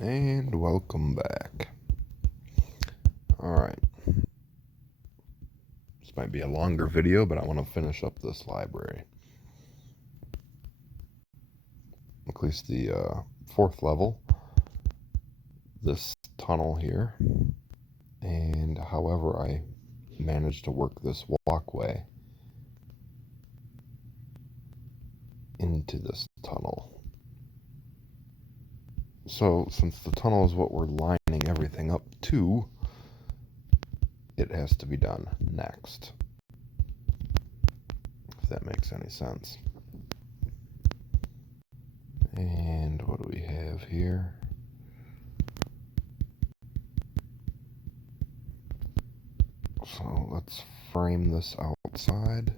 And welcome back. Alright, this might be a longer video, but I want to finish up this library. At least the fourth level, this tunnel here, and however I managed to work this walkway into this tunnel. So, since the tunnel is what we're lining everything up to, it has to be done next. If that makes any sense. And what do we have here? So let's frame this outside.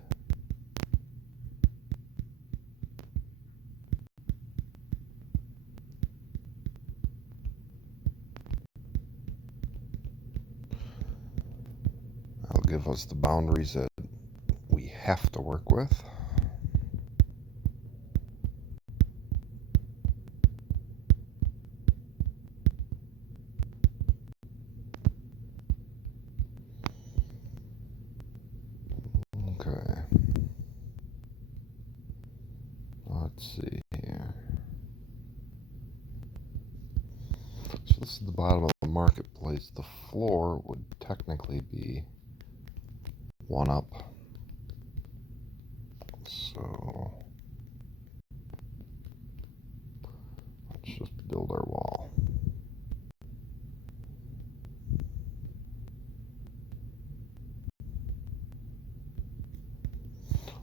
That'll give us the boundaries that we have to work with. Okay. Let's see here. So this is the bottom of the marketplace. The floor would technically be one up. So let's just build our wall.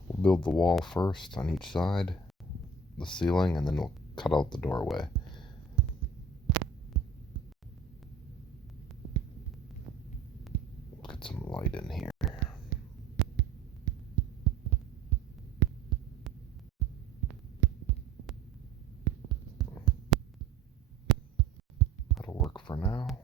We'll build the wall first on each side, the ceiling, and then we'll cut out the doorway. Get some light in here. That'll work for now.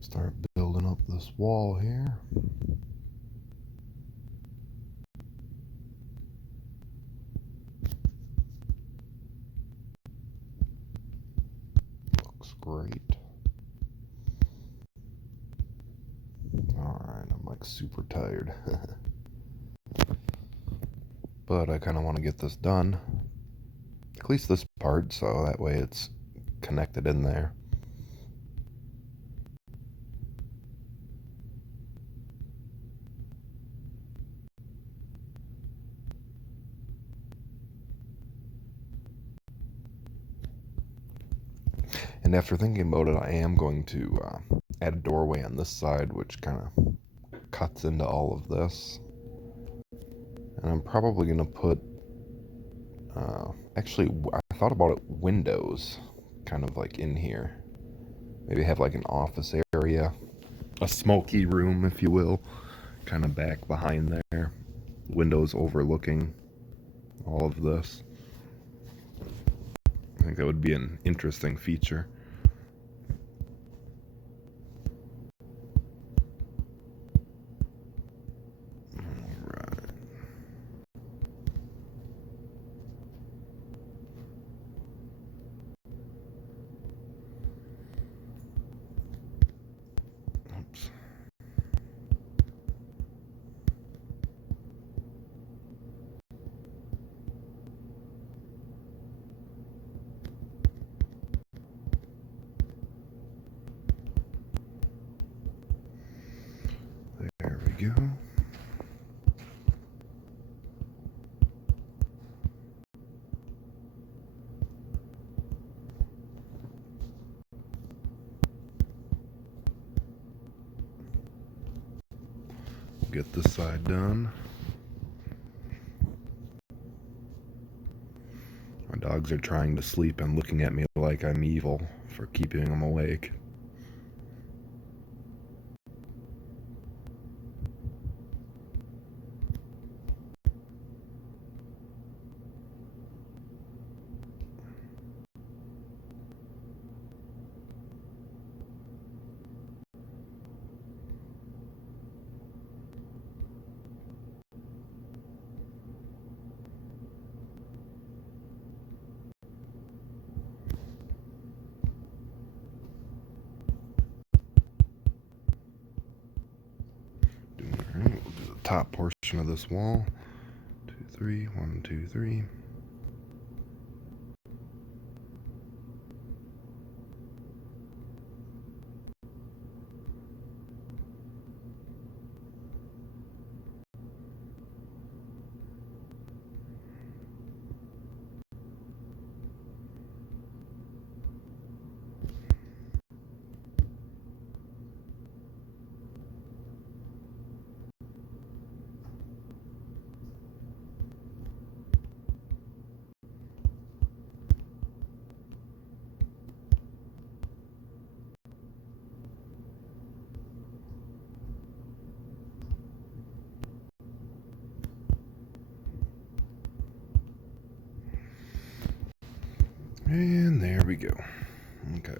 Start building up this wall here. Looks great. Alright, I'm like super tired. But I kind of want to get this done. At least this part, so that way it's connected in there. And after thinking about it, I am going to add a doorway on this side, which kind of cuts into all of this. And I'm probably going to put, actually, I thought about it, windows, kind of like in here. Maybe have like an office area, a smoky room, if you will, kind of back behind there. Windows overlooking all of this. I think that would be an interesting feature. get this side done. My dogs are trying to sleep and looking at me like I'm evil for keeping them awake. Alright, we'll do the top portion of this wall. 2, 3, 1, 2, 3. And there we go. Okay.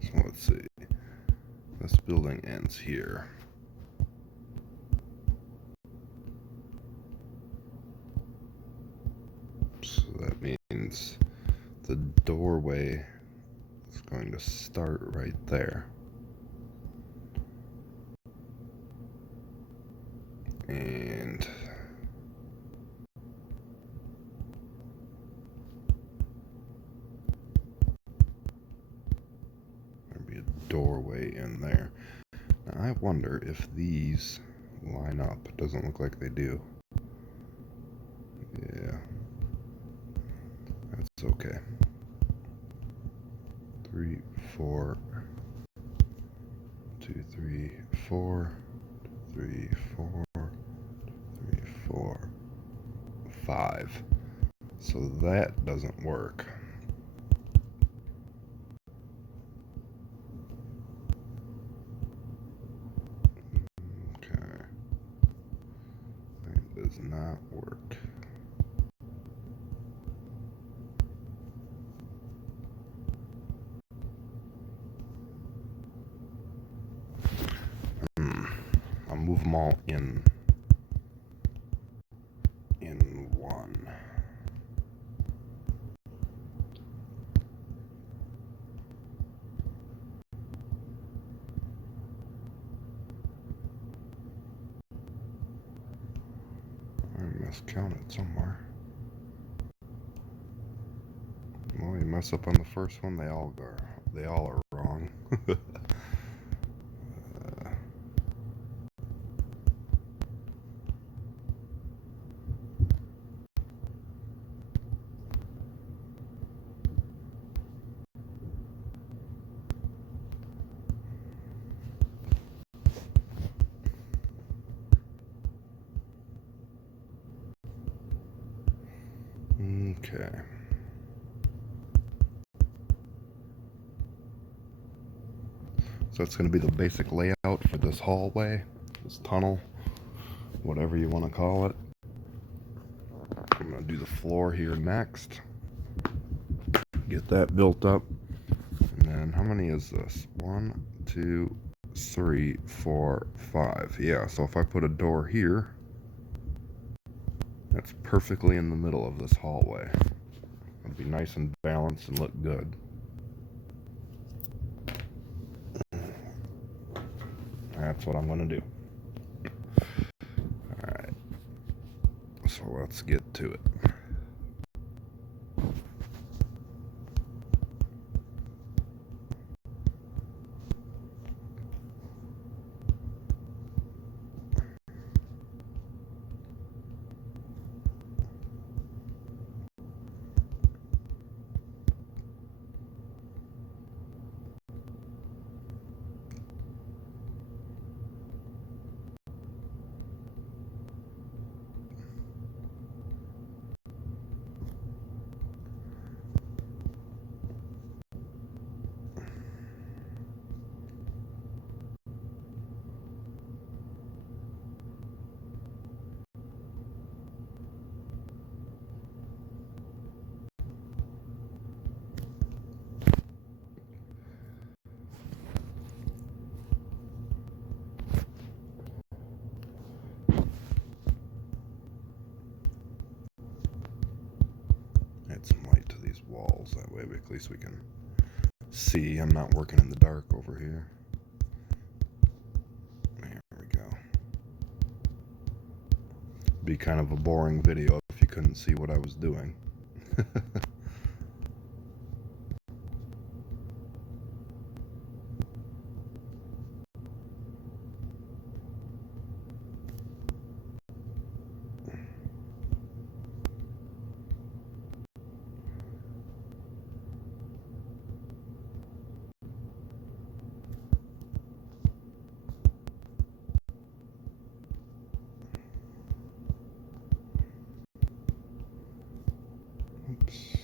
So let's see. This building ends here. So that means the doorway is going to start right there. And there'll be a doorway in there. Now I wonder if these line up. It doesn't look like they do. Yeah. That's okay. 3, 4, 2, 3, 4, 3, 4, 3, 4, 5. So that doesn't work. Okay. That does not work. I'll move them all in one. I miscounted somewhere. Well, you mess up on the first one, they all are wrong. Okay. So that's going to be the basic layout for this hallway, this tunnel, whatever you want to call it. I'm going to do the floor here next. Get that built up. And then how many is this? 1, 2, 3, 4, 5. Yeah, so if I put a door here, that's perfectly in the middle of this hallway. It'll be nice and balanced and look good. That's what I'm going to do. Alright. So let's get to it. add some light to these walls. That way, at least we can see. I'm not working in the dark over here. There we go. Be kind of a boring video if you couldn't see what I was doing. Oops.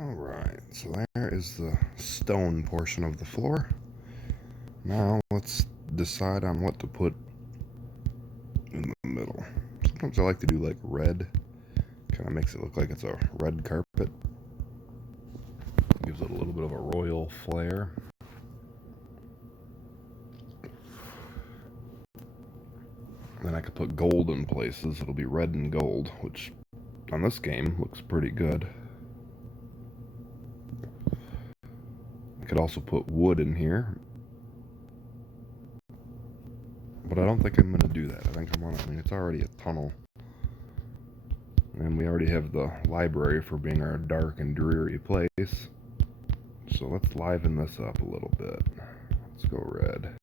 Alright, so there is the stone portion of the floor. Now let's decide on what to put in the middle. Sometimes I like to do like red. Kind of makes it look like it's a red carpet. Gives it a little bit of a royal flair. Then I could put gold in places. It'll be red and gold, which on this game looks pretty good. I could also put wood in here. But I don't think I'm going to do that. I think it's already a tunnel. And we already have the library for being our dark and dreary place. So let's liven this up a little bit. Let's go red.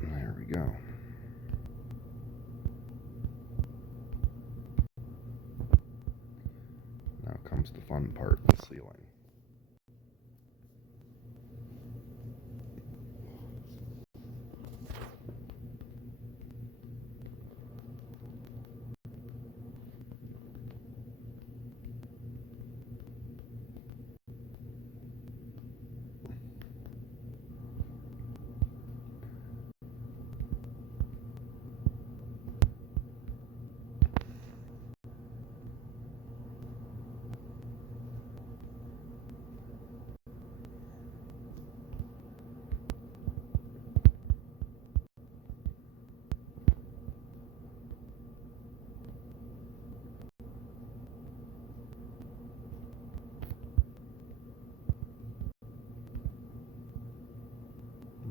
There we go. Now comes the fun part, the ceiling.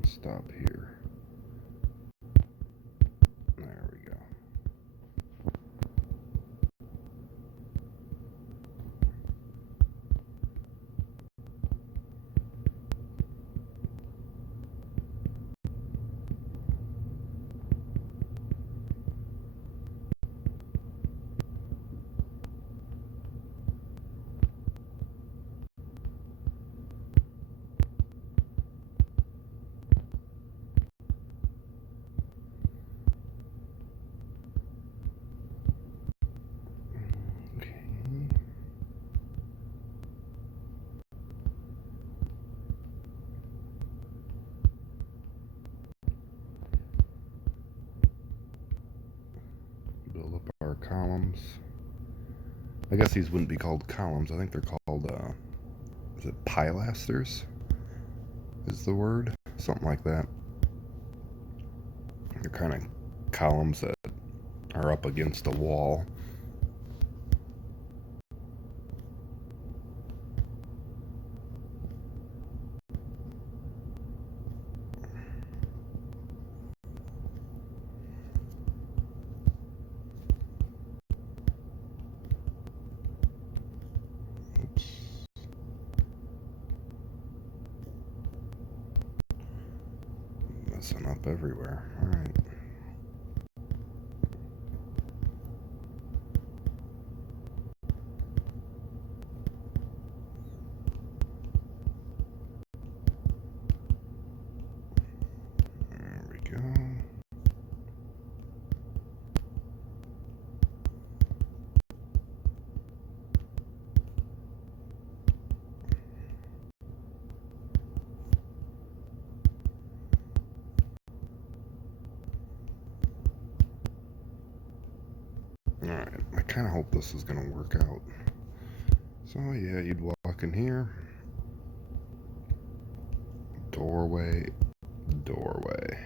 Stop here. There we go. Build up our columns. I guess these wouldn't be called columns. I think they're called, is it pilasters? Is the word? Something like that. They're kind of columns that are up against a wall. Oops. Messing up everywhere. All right. There we go. kind of hope this is going to work out. So yeah, you'd walk in here. Doorway, doorway.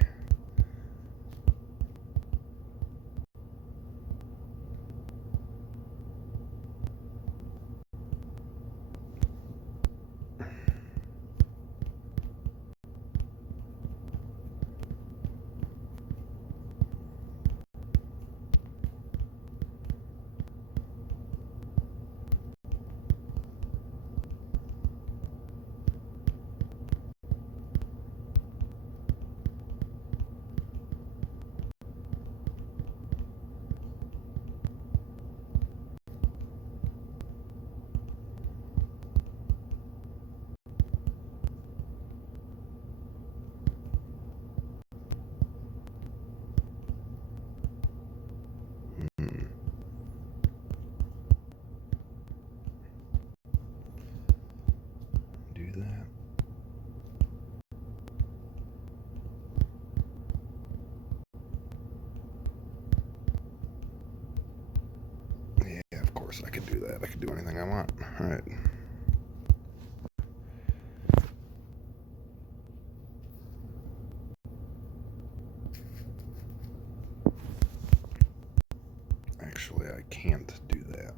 Hmm. Do that. Yeah, of course I could do that. I could do anything I want. All right. Actually, I can't do that.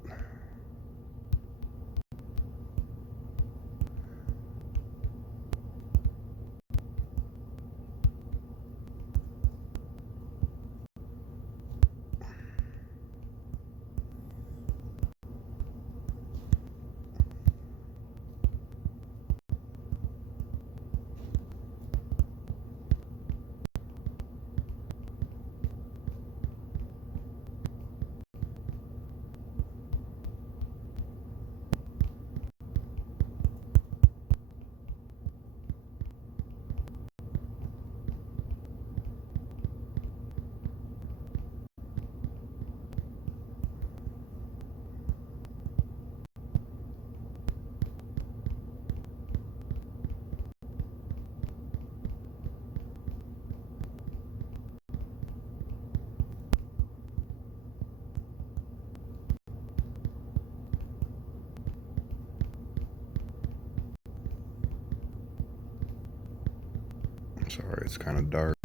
Sorry, it's kind of dark.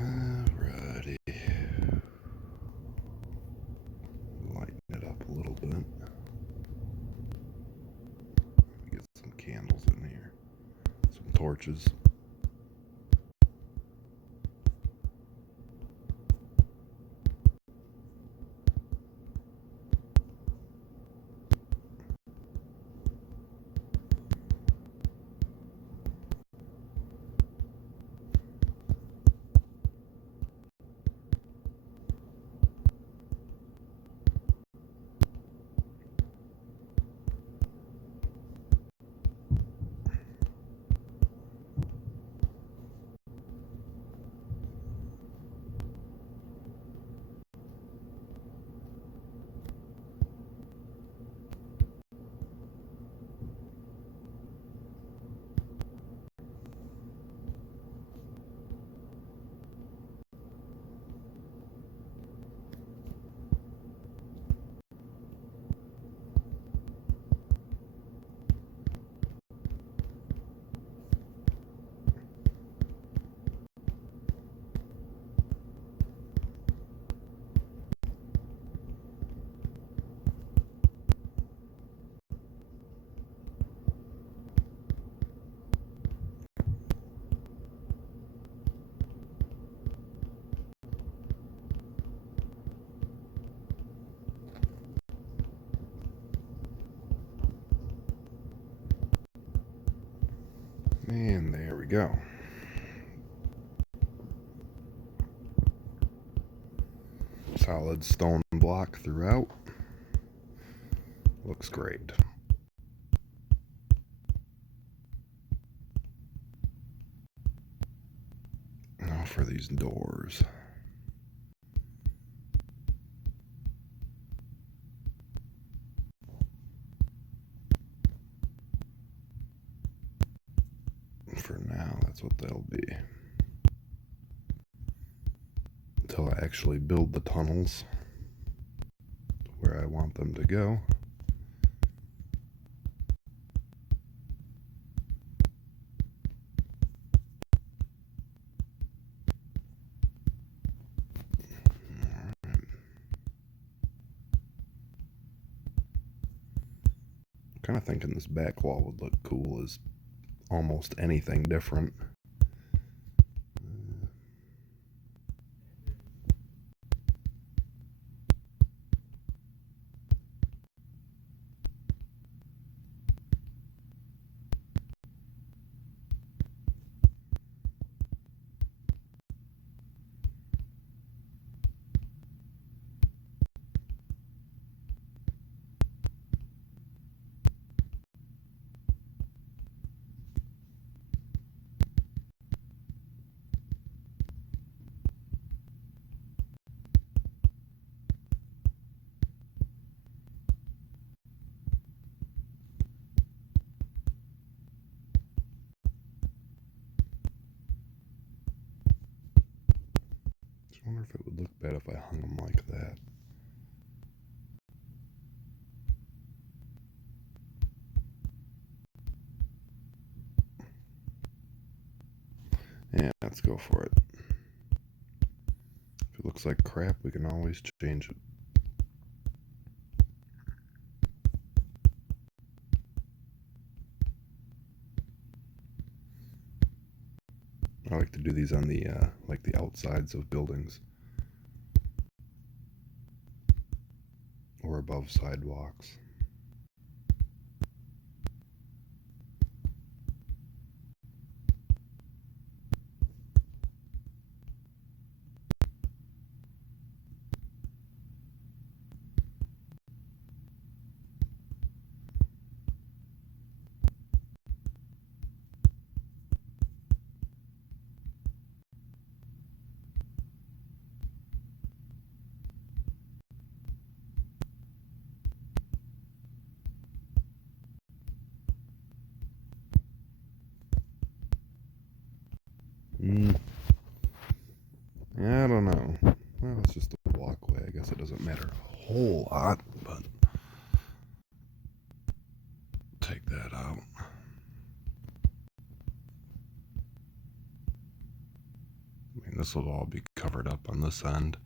Alrighty. Lighten it up a little bit. Get some candles in here. Some torches. And there we go. Solid stone block throughout. Looks great. Now for these doors. For now, that's what they'll be. until I actually build the tunnels where I want them to go. Kind of thinking this back wall would look cool as almost anything different. I wonder if it would look bad if I hung them like that. Yeah, let's go for it. If it looks like crap, we can always change it. I like to do these on the like the outsides of buildings or above sidewalks. I don't know. Well, it's just a walkway. I guess it doesn't matter a whole lot, but take that out. I mean, this will all be covered up on this end.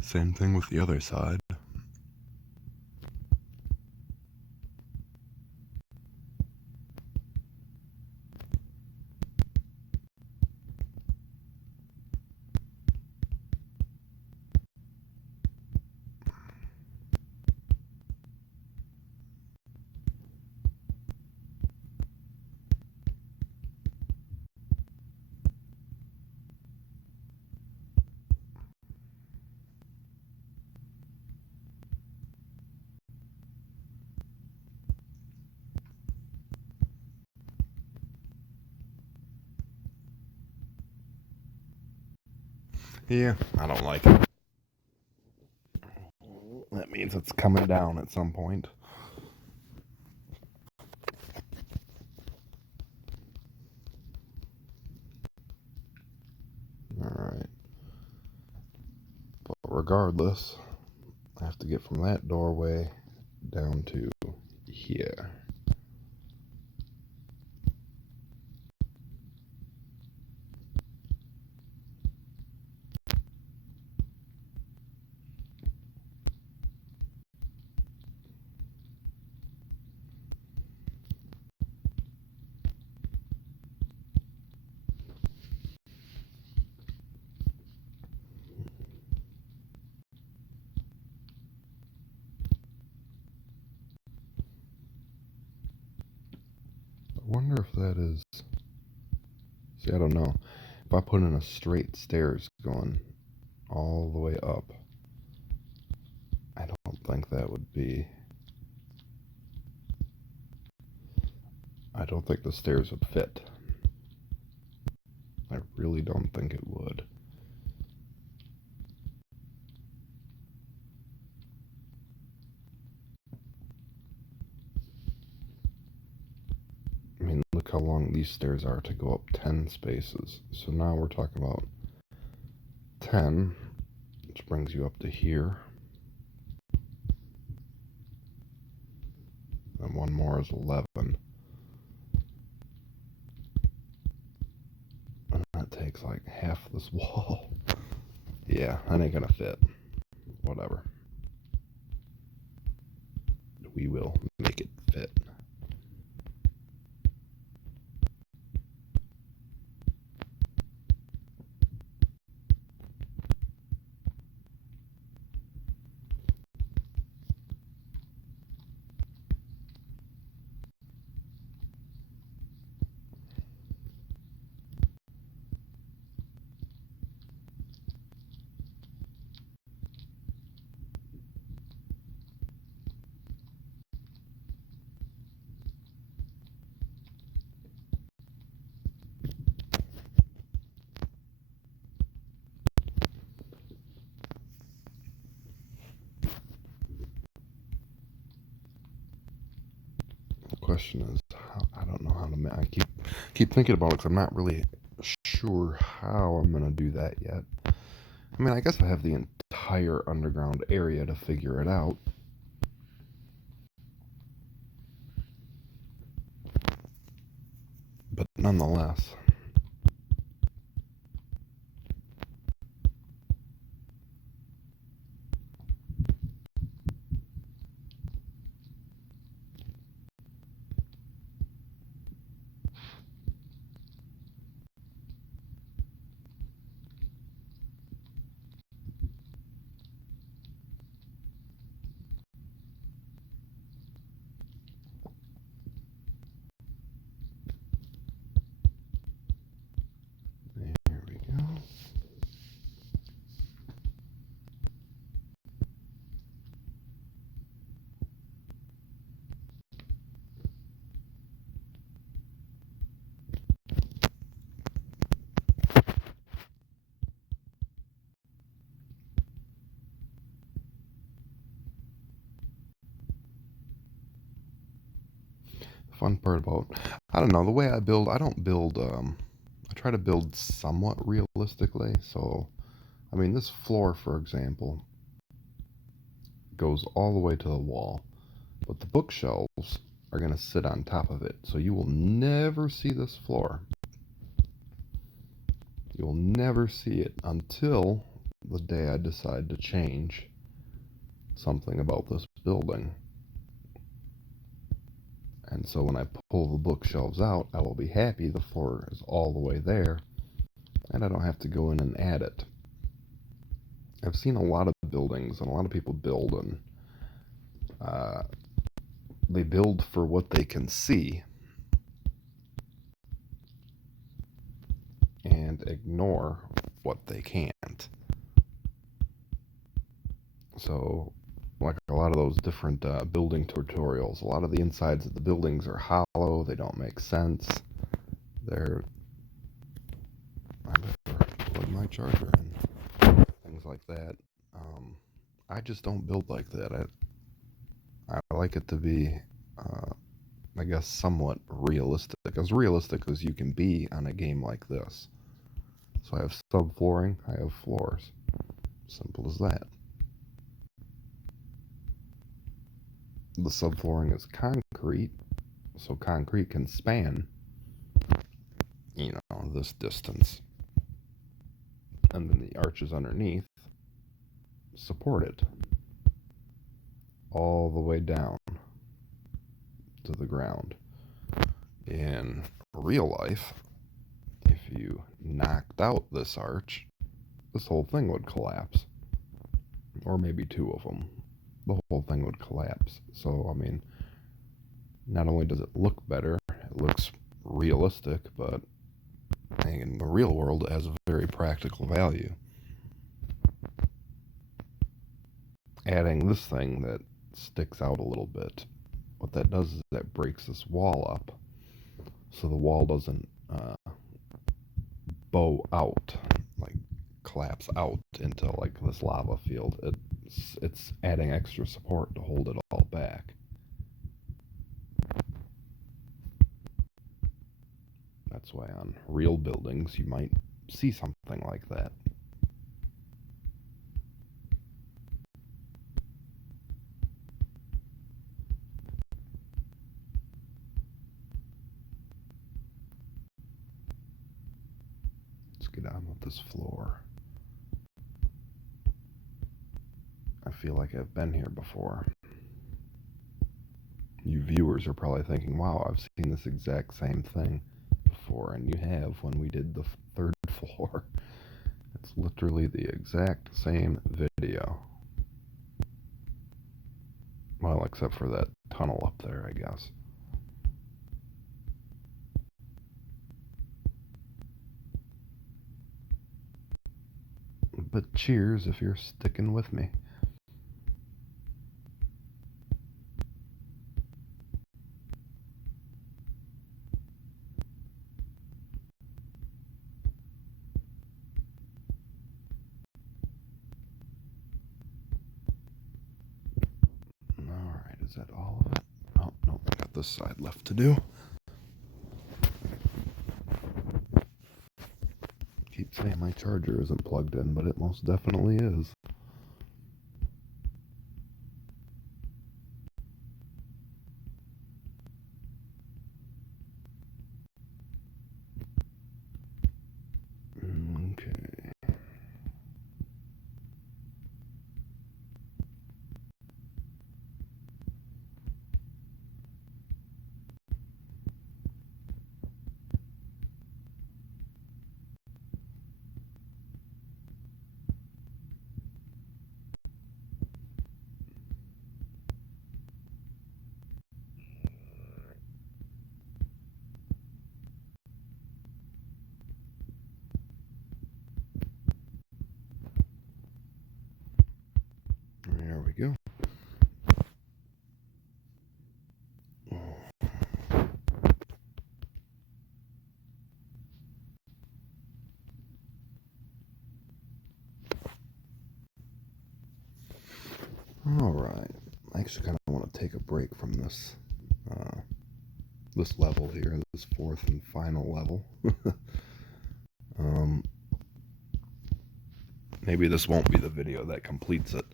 Same thing with the other side. Yeah, I don't like it. That means it's coming down at some point. Alright. But regardless, I have to get from that doorway down to here. I wonder if that is... See, I don't know. If I put in a straight stairs going all the way up, I don't think that would be... I don't think the stairs would fit. I really don't think it would. I mean, look how long these stairs are to go up 10 spaces. So now we're talking about 10, which brings you up to here. And one more is 11. And that takes like half this wall. Yeah, that ain't gonna fit. Whatever. We will make it fit. Question is, I don't know how to I keep thinking about it because I'm not really sure how I'm gonna do that yet. I mean, I guess I have the entire underground area to figure it out. But nonetheless, here we go. Fun part about, I don't know, the way I build, I don't build, I try to build somewhat realistically. So, I mean, this floor, for example, goes all the way to the wall, but the bookshelves are going to sit on top of it. So you will never see this floor. You will never see it until the day I decide to change something about this building. And so when I pull the bookshelves out, I will be happy the floor is all the way there, and I don't have to go in and add it. I've seen a lot of buildings, and a lot of people build, and they build for what they can see and ignore what they can't. So, like a lot of those different building tutorials, a lot of the insides of the buildings are hollow, they don't make sense. I better plug my charger in. Things like that. I just don't build like that. I like it to be, I guess, somewhat realistic. As realistic as you can be on a game like this. So I have subflooring, I have floors. Simple as that. The subflooring is concrete, so concrete can span, this distance. And then the arches underneath support it all the way down to the ground. In real life, if you knocked out this arch, this whole thing would collapse. Or maybe two of them. The whole thing would collapse. So, I mean, not only does it look better, it looks realistic, but in the real world, it has a very practical value. Adding this thing that sticks out a little bit, what that does is that breaks this wall up, so the wall doesn't bow out, like collapse out into like this lava field. It's adding extra support to hold it all back. That's why on real buildings you might see something like that. get on with this floor. I feel like I've been here before. You viewers are probably thinking, wow, I've seen this exact same thing before, and you have when we did the third floor. It's literally the exact same video. Well, except for that tunnel up there, I guess. But cheers if you're sticking with me. Alright, is that all of it? Oh, no, I got this side left to do. Keep saying my charger isn't plugged in, but it most definitely is. Okay. There we go. Alright. I actually kind of want to take a break from this this level here, this fourth and final level. Maybe this won't be the video that completes it,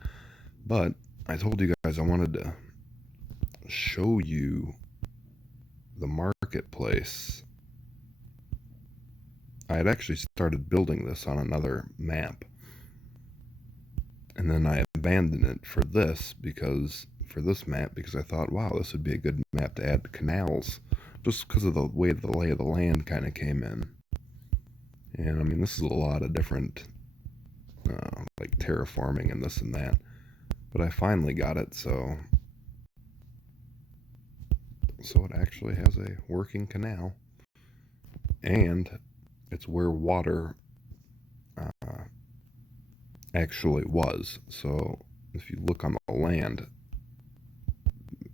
but I told you guys I wanted to show you the marketplace. I had actually started building this on another map, and then I abandoned it for this map because I thought, wow, this would be a good map to add canals, just because of the way the lay of the land kind of came in. And I mean, this is a lot of different like terraforming and this and that, but I finally got it, so it actually has a working canal, and it's where water actually was. So if you look on the land,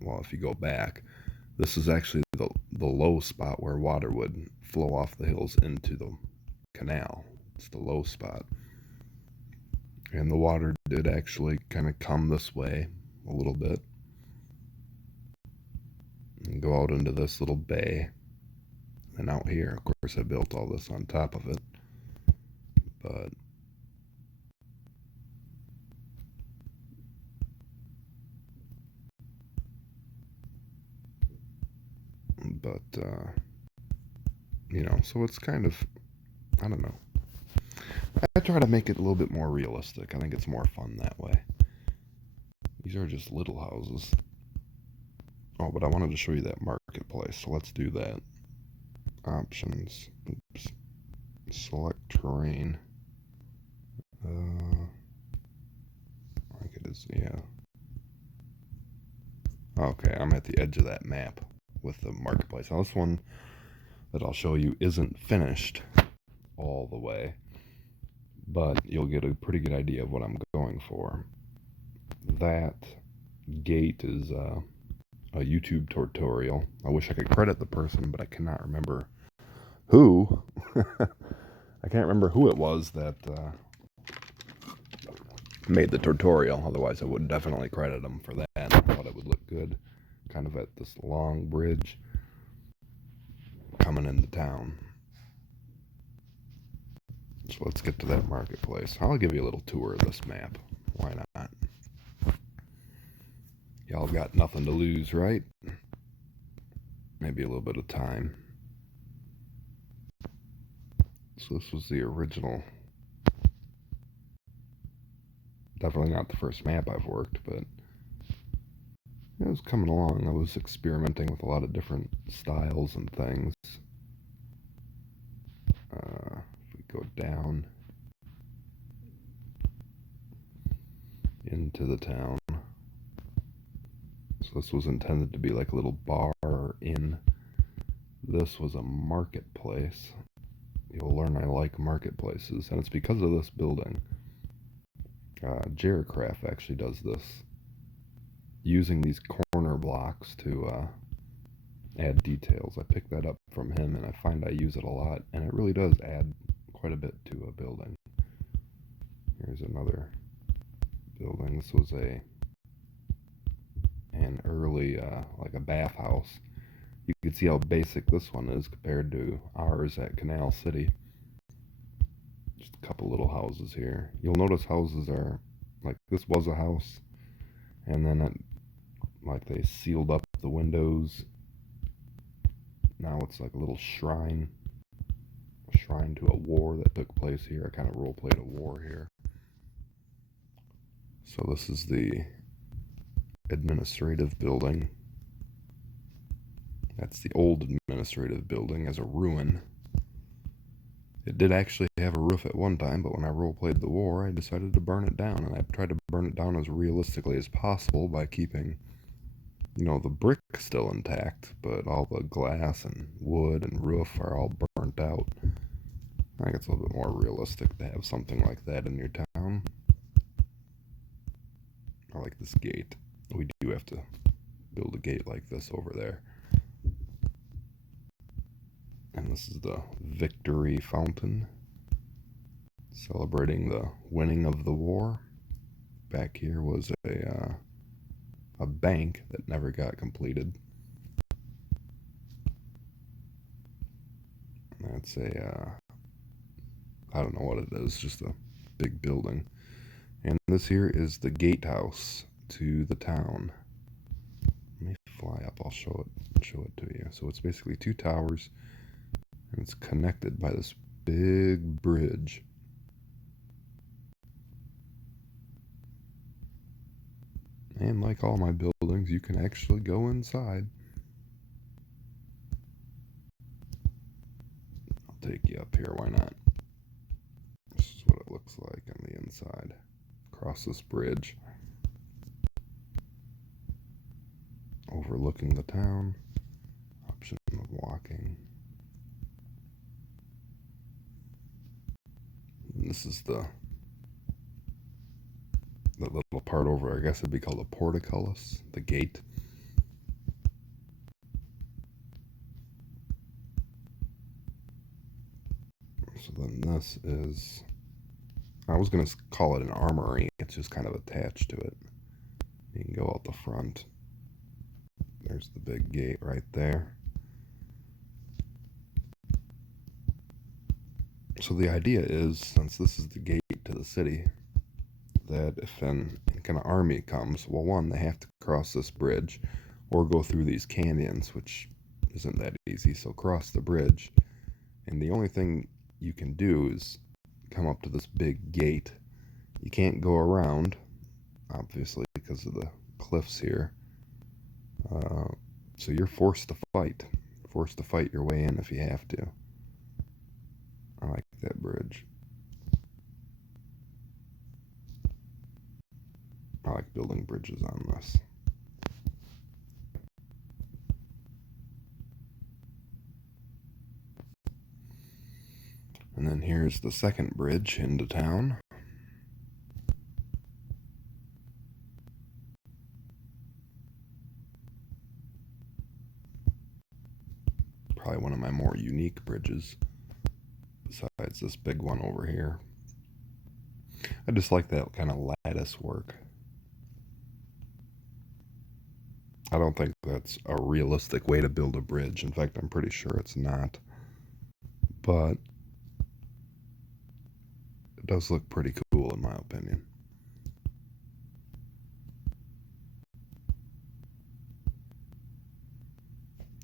well, if you go back, this is actually the low spot where water would flow off the hills into the canal. It's the low spot. And the water did actually kind of come this way a little bit and go out into this little bay. And out here, of course, I built all this on top of it. But you know, so it's kind of, I don't know. I try to make it a little bit more realistic. I think it's more fun that way. These are just little houses. Oh, but I wanted to show you that marketplace, so let's do that. Options. Oops. Select terrain. I think it is, yeah. Okay, I'm at the edge of that map with the marketplace. Now this one that I'll show you isn't finished all the way, but you'll get a pretty good idea of what I'm going for. That gate is a YouTube tutorial. I wish I could credit the person, but I cannot remember who. I can't remember who it was that made the tutorial. Otherwise, I would definitely credit them for that. I thought it would look good, kind of at this long bridge coming into town. So let's get to that marketplace. I'll give you a little tour of this map. Why not? Y'all got nothing to lose, right? Maybe a little bit of time. So this was the original. Definitely not the first map I've worked, but it was coming along. I was experimenting with a lot of different styles and things. If we go down into the town. So this was intended to be like a little bar or inn. This was a marketplace. You'll learn I like marketplaces, and it's because of this building. Jared actually does this, using these corner blocks to add details. I picked that up from him, and I find I use it a lot, and it really does add quite a bit to a building. Here's another building. This was an early, like a bathhouse. You can see how basic this one is compared to ours at Canal City. Just a couple little houses here. You'll notice houses are, like, this was a house, and then like they sealed up the windows. Now it's like a little shrine to a war that took place here. I kind of role-played a war here. So this is the administrative building. That's the old administrative building as a ruin. It did actually have a roof at one time, but when I role-played the war, I decided to burn it down, and I tried to burn it down as realistically as possible by keeping, the brick still intact, but all the glass and wood and roof are all burnt out. I think it's a little bit more realistic to have something like that in your town. I like this gate. We do have to build a gate like this over there. And this is the Victory Fountain, celebrating the winning of the war. Back here was a bank that never got completed. That's I don't know what it is, just a big building. And this here is the gatehouse to the town. Let me fly up, I'll show it to you. So it's basically two towers, and it's connected by this big bridge. And like all my buildings, you can actually go inside. I'll take you up here, why not? This is what it looks like on the inside. Across this bridge. Overlooking the town. Option of walking. And this is the little part over, I guess it'd be called a portcullis, the gate. So then this is, I was going to call it an armory. It's just kind of attached to it. You can go out the front. There's the big gate right there. So the idea is, since this is the gate to the city, that if an kind of army comes, well, one, they have to cross this bridge or go through these canyons, which isn't that easy. So cross the bridge, and the only thing you can do is come up to this big gate. You can't go around, obviously, because of the cliffs here. So you're forced to fight your way in if you have to. I like that bridge. I like building bridges on this. And then here's the second bridge into town. Probably one of my more unique bridges, besides this big one over here. I just like that kind of lattice work. I don't think that's a realistic way to build a bridge. In fact, I'm pretty sure it's not. But it does look pretty cool in my opinion.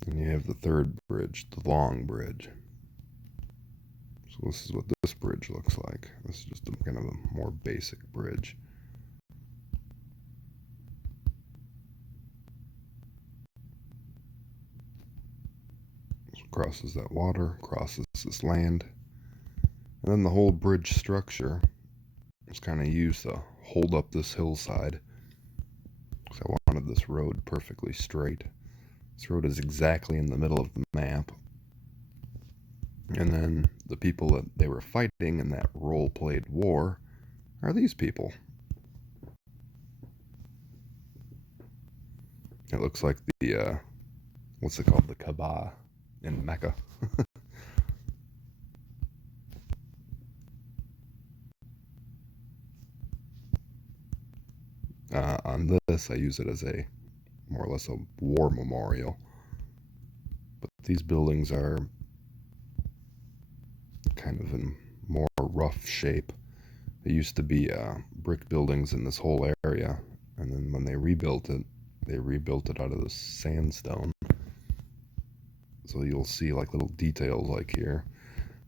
And you have the third bridge, the long bridge. So So this is what this bridge looks like. This is just kind of a more basic bridge. So crosses that water, crosses this land, and then the whole bridge structure was kind of used to hold up this hillside. So I wanted this road perfectly straight. This road is exactly in the middle of the map. And then the people that they were fighting in that role-played war are these people. It looks like the, what's it called? The Kaaba in Mecca. On this, I use it as a more or less a war memorial. But these buildings are kind of in more rough shape. They used to be brick buildings in this whole area, and then when they rebuilt it out of this sandstone. So you'll see like little details like here,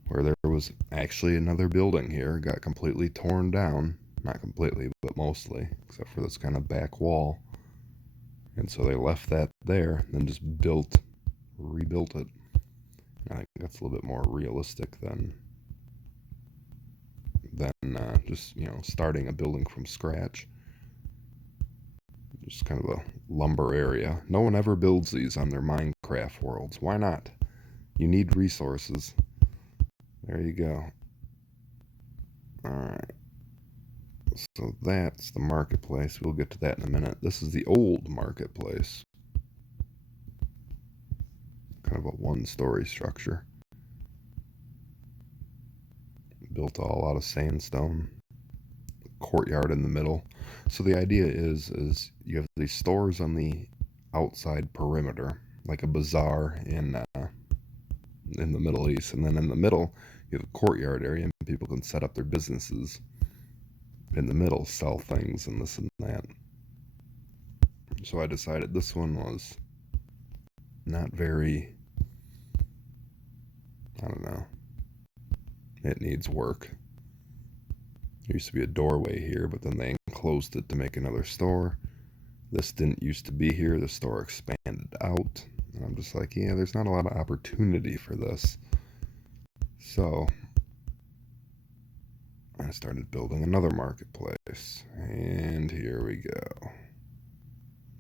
where there was actually another building here, got completely torn down. Not completely, but mostly, except for this kind of back wall. And so they left that there, and then just rebuilt it. And I think that's a little bit more realistic than just, starting a building from scratch. Just kind of a lumber area. No one ever builds these on their Minecraft worlds. Why not? You need resources. There you go. Alright. So that's the marketplace. We'll get to that in a minute. This is the old marketplace. Kind of a one-story structure. Built all out of sandstone. Courtyard in the middle. So the idea is you have these stores on the outside perimeter, like a bazaar in the Middle East, and then in the middle you have a courtyard area, and people can set up their businesses in the middle, sell things and this and that. So I decided this one was not very, I don't know, it needs work. There used to be a doorway here, but then they enclosed it to make another store. This didn't used to be here. The store expanded out. And I'm just like, yeah, there's not a lot of opportunity for this. So I started building another marketplace. And here we go.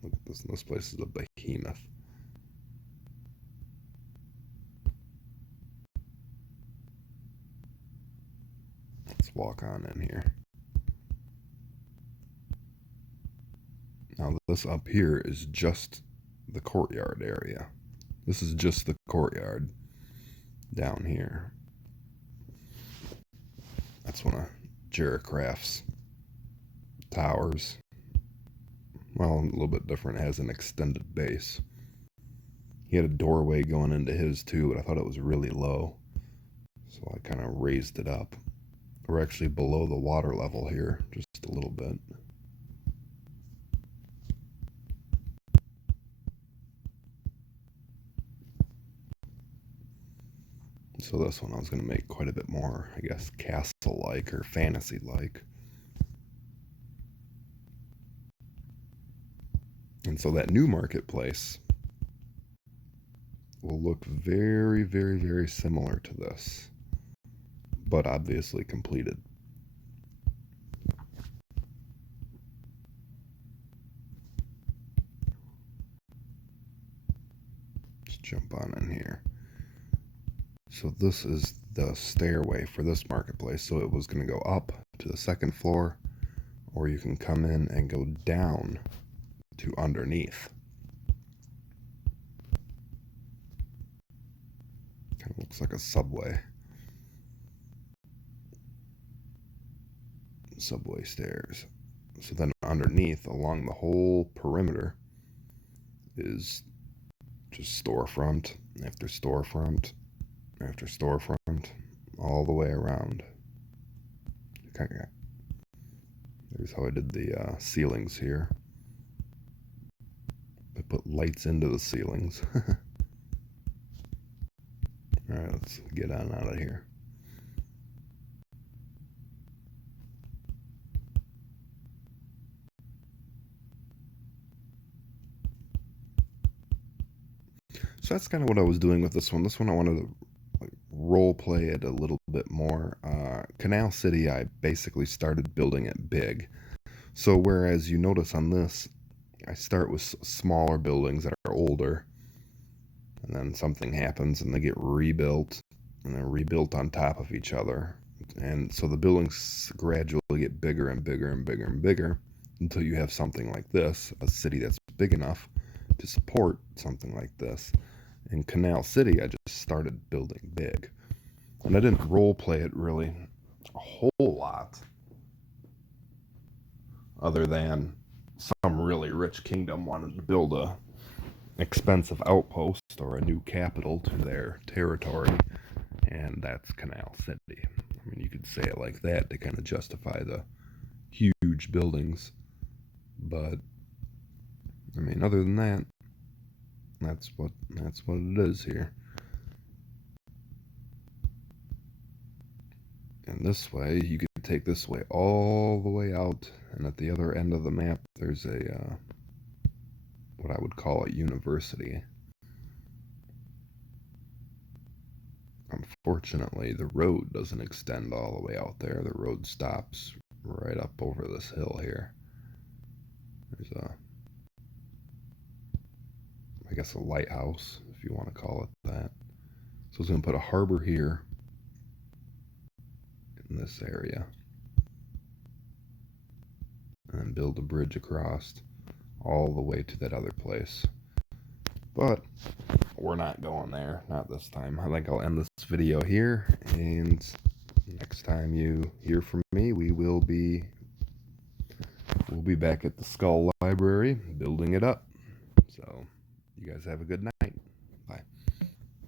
Look at this. This place is a behemoth. Let's walk on in here. Now this up here is just the courtyard area. This is just the courtyard down here. That's one of Jericraft's towers. Well, a little bit different. It has an extended base. He had a doorway going into his too, but I thought it was really low. So I kind of raised it up. We're actually below the water level here, just a little bit. So this one I was going to make quite a bit more, I guess, castle-like or fantasy-like. And so that new marketplace will look very, very, very similar to this, but obviously completed. Let's jump on in here. So this is the stairway for this marketplace. So it was going to go up to the second floor, or you can come in and go down to underneath. Kind of looks like a subway. Subway stairs. So then underneath, along the whole perimeter, is just storefront after storefront after storefront, all the way around. There's how I did the ceilings here. I put lights into the ceilings. Alright, let's get on out of here. So that's kind of what I was doing with this one. This one I wanted to like role play it a little bit more. Canal City, I basically started building it big. So whereas you notice on this, I start with smaller buildings that are older, and then something happens and they get rebuilt, and they're rebuilt on top of each other. And so the buildings gradually get bigger and bigger and bigger and bigger until you have something like this, a city that's big enough to support something like this. In Canal City, I just started building big. And I didn't role play it really a whole lot, other than some really rich kingdom wanted to build a expensive outpost or a new capital to their territory, and that's Canal City. I mean, you could say it like that to kind of justify the huge buildings, but I mean, other than that, that's what it is here. And this way, you could take this way all the way out, and at the other end of the map, there's a what I would call a university. Unfortunately, the road doesn't extend all the way out there. The road stops right up over this hill here. There's I guess a lighthouse, if you want to call it that. So it's going to put a harbor here in this area, and then build a bridge across all the way to that other place. But we're not going there, not this time. I think I'll end this video here, and next time you hear from me, we'll be back at the Skull Library building it up. So you guys have a good night.